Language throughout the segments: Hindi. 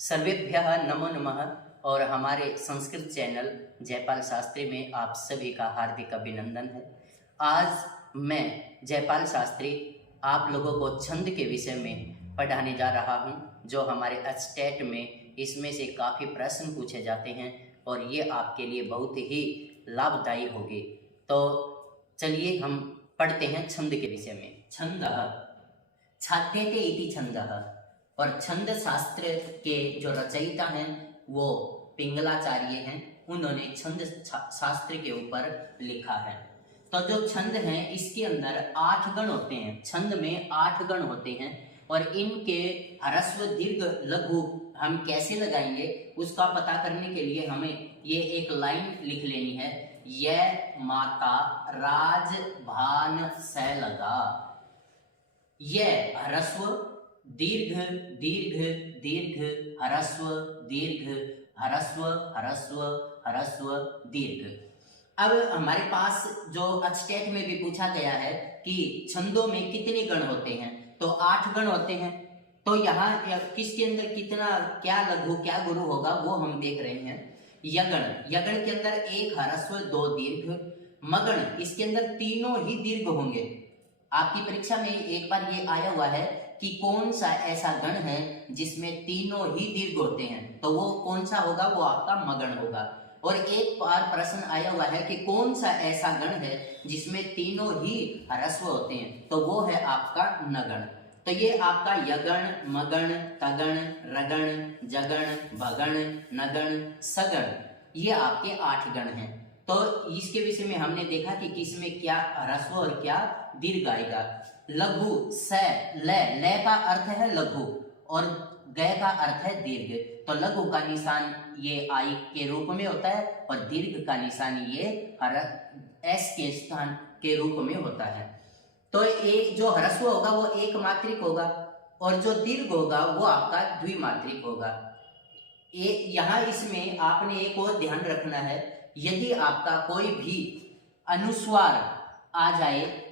सर्वेभ्यः नमो नमः। और हमारे संस्कृत चैनल जयपाल शास्त्री में आप सभी का हार्दिक अभिनंदन है। आज मैं जयपाल शास्त्री आप लोगों को छंद के विषय में पढ़ाने जा रहा हूं, जो हमारे स्टेट में इसमें से काफ़ी प्रश्न पूछे जाते हैं और ये आपके लिए बहुत ही लाभदायी होगी। तो चलिए हम पढ़ते हैं छंद के विषय में। छंदः छात्यते इति छंदः। और छंद शास्त्र के जो रचयिता हैं वो पिंगलाचार्य हैं। उन्होंने छंद शास्त्र के ऊपर लिखा है। तो जो छंद हैं इसके अंदर 8 गण होते हैं। छंद में 8 गण होते हैं और इनके ह्रस्व दीर्घ लघु हम कैसे लगाएंगे उसका पता करने के लिए हमें ये एक लाइन लिख लेनी है। यह माता राज भान से लगा। यह ह्रस्व दीर्घ दीर्घ दीर्घ ह्रस्व दीर्घ ह्रस्व ह्रस्व ह्रस्व दीर्घ। अब हमारे पास जो स्टेट में भी पूछा गया है कि छंदों में कितने गण होते हैं, तो 8 गण होते हैं। तो यहाँ किसके अंदर कितना क्या लघु क्या गुरु होगा वो हम देख रहे हैं। यगण, यगण के अंदर 1 ह्रस्व 2 दीर्घ। मगण, इसके अंदर तीनों ही दीर्घ होंगे। आपकी परीक्षा में एक बार ये आया हुआ है कि कौन सा ऐसा गण है जिसमें तीनों ही दीर्घ होते हैं, तो वो कौन सा होगा, वो आपका मगण होगा। और एक बार प्रश्न आया हुआ है कि कौन सा ऐसा गण है जिसमें तीनों ही ह्रस्व होते हैं, तो वो है आपका नगण। तो ये आपका यगण, मगण, तगण, रगण, जगण, भगण, नगण, सगण, ये आपके 8 गण हैं। तो इसके विषय में हमने देखा कि किसमें क्या ह्रस्व और क्या दीर्घ आएगा। लघु स ल का अर्थ है लघु और ग का अर्थ है दीर्घ। तो लघु का निशान ये आई के रूप में होता है और दीर्घ का निशान ये एस के स्थान के रूप में होता है। तो एक जो ह्रस्व होगा वो एक मात्रिक होगा और जो दीर्घ होगा वो आपका द्विमात्रिक होगा। यहाँ इसमें आपने एक और ध्यान रखना है, यदि आपका कोई भी अनुस्वार आ जाए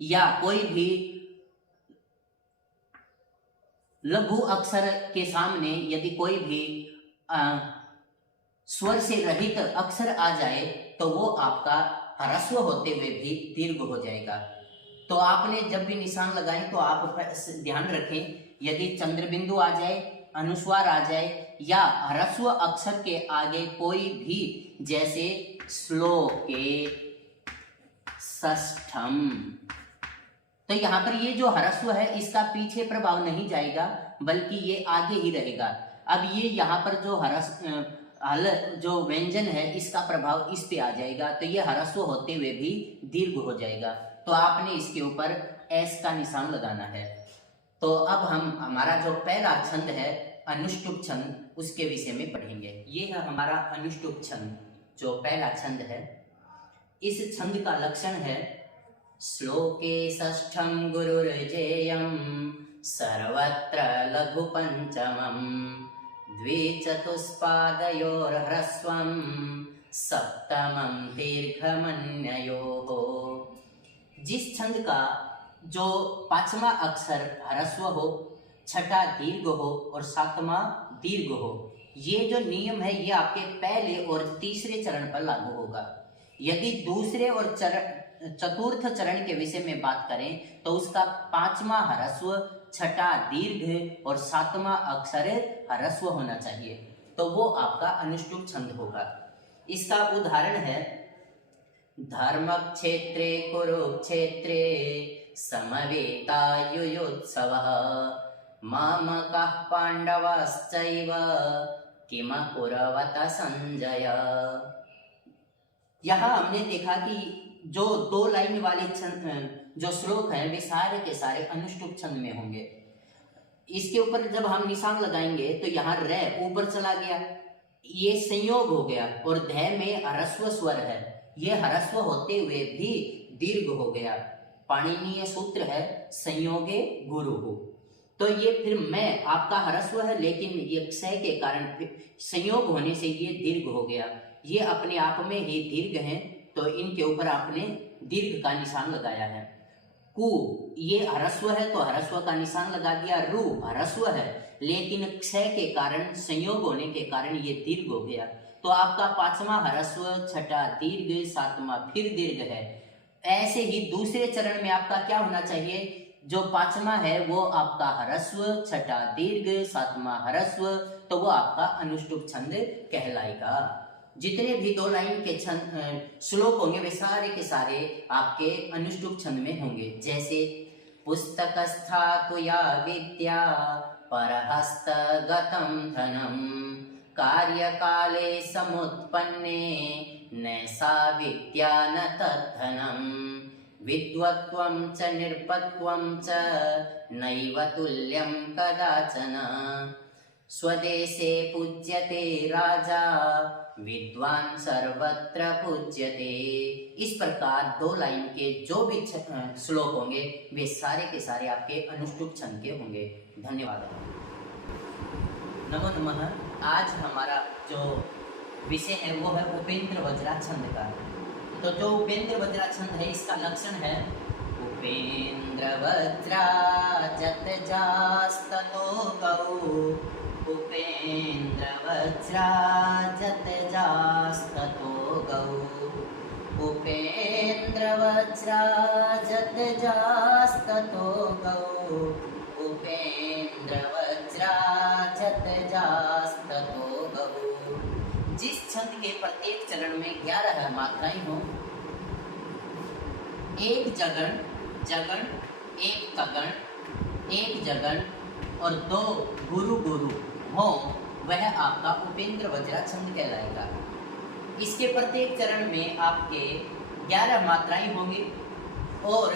या कोई भी लघु अक्षर के सामने यदि कोई भी स्वर से रहित अक्षर आ जाए तो वो आपका ह्रस्व होते हुए भी दीर्घ हो जाएगा। तो आपने जब भी निशान लगाए तो आप ध्यान रखें, यदि चंद्र बिंदु आ जाए, अनुस्वार आ जाए या ह्रस्व अक्षर के आगे कोई भी, जैसे श्लोके षष्ठम, तो यहाँ पर ये जो ह्रस्व है इसका पीछे प्रभाव नहीं जाएगा बल्कि ये आगे ही रहेगा। अब ये यहाँ पर जो हल जो व्यंजन है इसका प्रभाव इस पे आ जाएगा, तो ये ह्रस्व होते हुए भी दीर्घ हो जाएगा। तो आपने इसके ऊपर एस का निशान लगाना है। तो अब हम हमारा जो पहला छंद है अनुष्टुप छंद, उसके विषय में पढ़ेंगे। ये है हमारा अनुष्टुप छंद, जो पहला छंद है। इस छंद का लक्षण है श्लोके षष्ठम गुरुर्जेयं सर्वत्र लघु पंचमं द्विचतुष्पादयोर्ह्रस्वं सप्तमं दीर्घमन्ययोः। जिस छंद का जो 5वां अक्षर ह्रस्व हो, छठा दीर्घ हो और 7वां दीर्घ हो, ये जो नियम है ये आपके पहले और तीसरे चरण पर लागू होगा। यदि दूसरे और चतुर्थ चरण के विषय में बात करें तो उसका 5वां ह्रस्व, छठा दीर्घ और 7वां अक्षर ह्रस्व होना चाहिए, तो वो आपका अनुष्टुप छंद होगा। इसका उदाहरण है धर्म क्षेत्रे कुरुक्षेत्रे समवेतायुयुत्सवः मामकः पांडवश्चैव किमकुर्वत संजय। यहाँ हमने देखा कि जो 2 लाइन वाले जो श्लोक हैं वे सारे के सारे अनुष्टुप छंद में होंगे। इसके ऊपर जब हम निशान लगाएंगे तो यहाँ र ऊपर चला गया, ये संयोग हो गया और ध में ह्रस्व स्वर है, ये ह्रस्व होते हुए भी दीर्घ हो गया। पाणिनीय सूत्र है संयोगे गुरु हो। तो ये फिर मैं आपका ह्रस्व है लेकिन ये क्षय के कारण संयोग होने से ये दीर्घ हो गया। ये अपने आप में ही दीर्घ हैं, तो इनके ऊपर आपने दीर्घ का निशान लगाया है। कु, ये ह्रस्व है तो ह्रस्व का निशान लगा दिया। रु ह्रस्व है लेकिन क्षय के कारण, संयोग होने के कारण ये दीर्घ हो गया। तो आपका पांचवा ह्रस्व, छठा दीर्घ, सातवां फिर दीर्घ है। ऐसे ही दूसरे चरण में आपका क्या होना चाहिए, जो पांचवा है वो आपका ह्रस्व, छठा दीर्घ, सातवां ह्रस्व, तो वो आपका अनुष्टुप छंद कहलाएगा। जितने भी 2 लाइन के छंद श्लोक होंगे वे सारे के सारे आपके अनुष्टुप छंद में होंगे। जैसे पुस्तकस्था तु या विद्या परहस्तगतं धनम कार्यकाले समुत्पन्ने न सा विद्या न तद्धनम विद्वत्वं च निर्पत्वं च नैव तुल्यं कदाचन स्वदेशे पूज्यते राजा विद्वान सर्वत्र पूज्यते। इस प्रकार 2 लाइन के जो भी श्लोक होंगे वे सारे के सारे आपके अनुष्टुप छंद के होंगे। धन्यवाद। नमो नमः। आज हमारा जो विषय है वो है उपेंद्र वज्रा छंद का। तो जो उपेंद्र वज्रा छंद है इसका लक्षण है उपेंद्र वज्रा जत जास्ततो गौ, उपेंद्र वज्रा जत जास्ततो गौ, उपेंद्र वज्रा जत जास्ततो गौ, उपेंद्र वज्रा जत जास्ततो गौ। जिस छंद के प्रत्येक चरण में 11 मात्राएं हो, एक जगण, जगण, एक तगण, एक जगण और 2 गुरु गुरु हो, वह आपका उपेंद्र वज्रा छंद कहलाएगा। इसके प्रत्येक चरण में आपके 11 मात्राएं होंगी और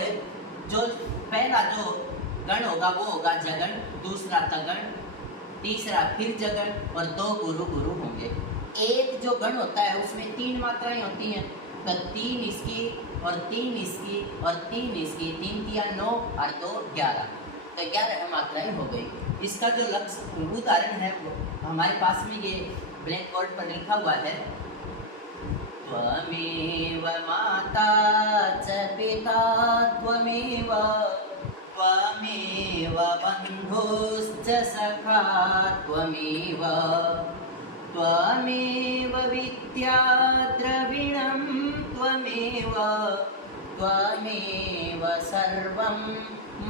जो पहला जो गण होगा वो होगा जगण, दूसरा तगण, तीसरा फिर जगण और 2 गुरु गुरु होंगे। एक जो गण होता है उसमें 3 मात्राएं होती हैं, तो 3 इसकी और 3 इसकी और 3 इसकी, 3 तिया 9 और 2 11, तो 11 मात्राएं हो गई। इसका जो लक्ष्य उदाहरण है वो हमारे पास में ये ब्लैक बोर्ड पर लिखा हुआ है। त्वमेव माता च पिता त्वमेव, त्वमेव बन्धुश्च सखा त्वमेव, त्वमेव विद्या द्रविणं त्वमेव, त्वमेव सर्वं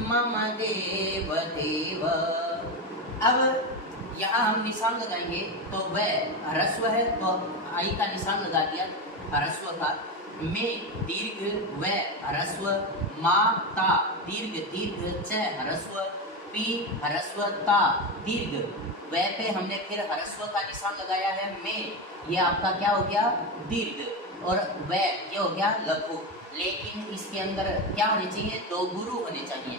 मम देव देव। अब यहाँ हम निशान लगाएंगे तो वह ह्रस्व है तो आई का निशान लगा दिया ह्रस्व का, में दीर्घ, वह ह्रस्व, माता दीर्घ दीर्घ, च ह्रस्व, पी ह्रस्व, ता दीर्घ, वह पे हमने फिर ह्रस्व का निशान लगाया है। में ये आपका क्या हो गया दीर्घ और वह ये हो गया लघु। लेकिन इसके अंदर क्या होने चाहिए, 2 गुरु होने चाहिए।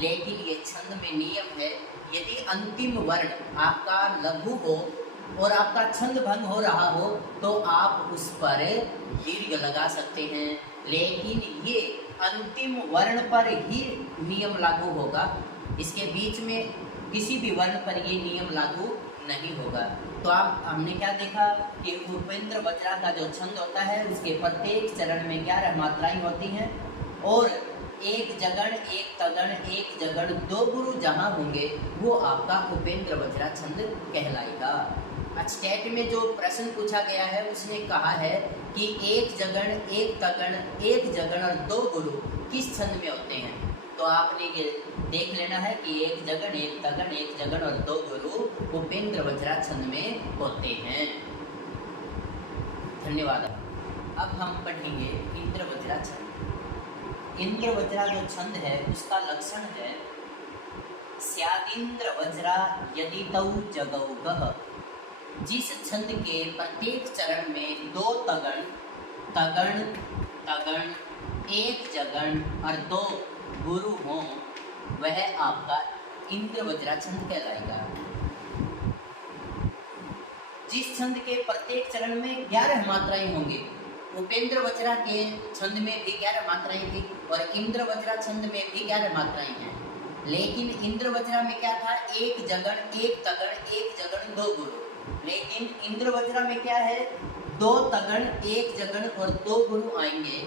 लेकिन ये छंद में नियम है, यदि अंतिम वर्ण आपका लघु हो और आपका छंद भंग हो रहा हो तो आप उस पर दीर्घ लगा सकते हैं, लेकिन ये अंतिम वर्ण पर ही नियम लागू होगा। इसके बीच में किसी भी वर्ण पर ये नियम लागू नहीं होगा। तो आप हमने क्या देखा कि उपेंद्र वज्रा का जो छंद होता है उसके प्रत्येक चरण में 11 मात्राएं होती हैं और एक जगण, एक तगण, एक जगण, 2 गुरु जहाँ होंगे वो आपका उपेंद्र वज्रा छंद कहलाएगा। स्टेट में जो प्रश्न पूछा गया है उसने कहा है कि एक जगण, एक तगण, एक जगण और 2 गुरु किस छंद में होते हैं। तो आपने ये देख लेना है कि एक जगण, एक तगण, एक जगण और 2 गुरु उपेंद्र वज्रा छंद में होते हैं। धन्यवाद। अब हम पढ़ेंगे इंद्र वज्रा छंद। इंद्र वज्रा जो छंद है उसका लक्षण है स्यादिंद्र वज्रा यदि तौ जगौ गः। जिस छंद के प्रत्येक चरण में 2 तगण, तगण, तगण, एक जगण और 2 गुरु हों वह आपका इंद्र वज्रा छंद कहलाएगा। जिस छंद के प्रत्येक चरण में 11 मात्राएं होंगी, उपेंद्र वज्रा के छंद में भी 11 मात्राएं थी और इंद्र वज्रा छंद में भी 11 मात्राएं हैं। लेकिन इंद्र वज्रा में क्या था, एक जगण, एक तगण, एक जगण, 2 गुरु। लेकिन इंद्र वज्रा में क्या है, 2 तगण, एक जगण और 2 गुरु आएंगे,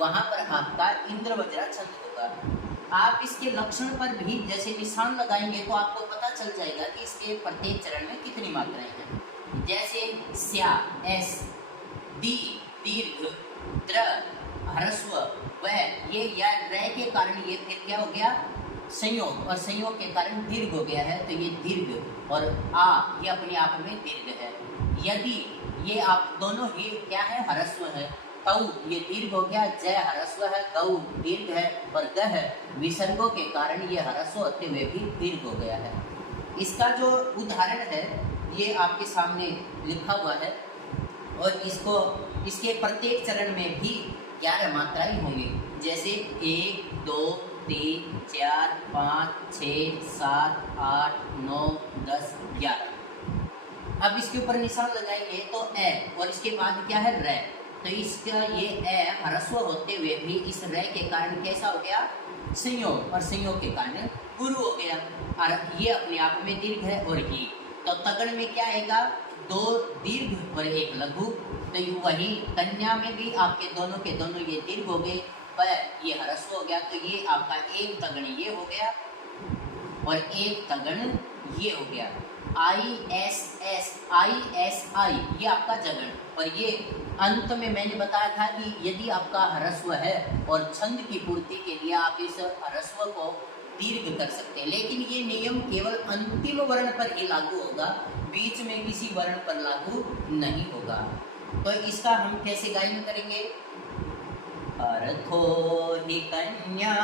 वहां पर आपका इंद्र वज्रा छंद होगा। आप इसके लक्षण पर भी जैसे निशान लगाएंगे तो आपको पता चल जाएगा कि इसके प्रत्येक चरण में कितनी मात्राएं हैं। जैसे स्या, एस, दी, दीर्घ, द्र, ह्रस्व, व, ये या रे के कारण ये फिर क्या हो गया संयोग, और संयोग के कारण दीर्घ हो गया है, तो ये दीर्घ, और आ ये अपने आप में दीर्घ है। यदि ये आप दोनों ही क्या है ह्रस्व है, तौ ये दीर्घ हो गया, जय ह्रस्व है, गौ दीर्घ है, और गह विसर्गों के कारण ये ह्रस्व होते हुए भी दीर्घ हो गया है। इसका जो उदाहरण है ये आपके सामने लिखा हुआ है, और इसके प्रत्येक चरण में भी 11 मात्राएं होंगी। जैसे 1, 2, 3, 4, 5, 6, 7, 8, 9, 10, 11। अब इसके ऊपर निशान लगाएंगे तो ए, और इसके बाद क्या है रे, तो इसका ये ए ह्रस्व होते हुए भी इस रे के कारण कैसा हो गया संयोग, और संयोग के कारण गुरु हो गया, और ये अपने आप में दीर्घ है। और ही तो तगड़ में क्या आएगा 2 दीर्घ और 1 लघु, तो वही कन्या में भी आपके दोनों के दोनों ये दीर्घ हो गए, पर ये ह्रस्व हो गया, तो ये आपका 1 तगड़ ये हो गया और 1 तगड़ ये हो गया। ISS, ISI ये आपका जगड़, और ये अंत में मैंने बताया था कि यदि आपका ह्रस्व है और छंद की पूर्ति के लिए आप इस ह्रस्व को दीर्घ कर सकते हैं, लेकिन ये नियम केवल अंतिम वर्ण पर ही लागू होगा, बीच में किसी वर्ण पर लागू नहीं होगा। तो इसका हम कैसे गायन करेंगे? अर्थो हि कन्या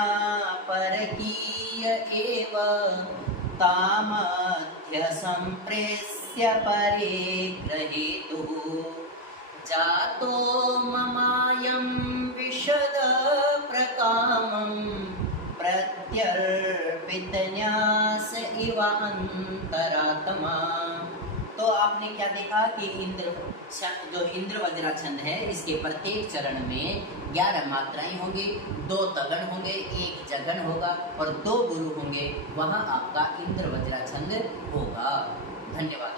परकीय एव तामध्य संप्रेष्य परे ग्रहेतुः जातो ममायं विशद प्रकामं प्रत्यर्पितन्यास इव अंतरात्मा। तो आपने क्या देखा कि जो इंद्र वज्रा छंद है इसके प्रत्येक चरण में 11 मात्राएं होंगी, 2 तगड़ होंगे, 1 जगड़ होगा और 2 गुरु होंगे, वहां आपका इंद्र वज्रा छंद होगा। धन्यवाद।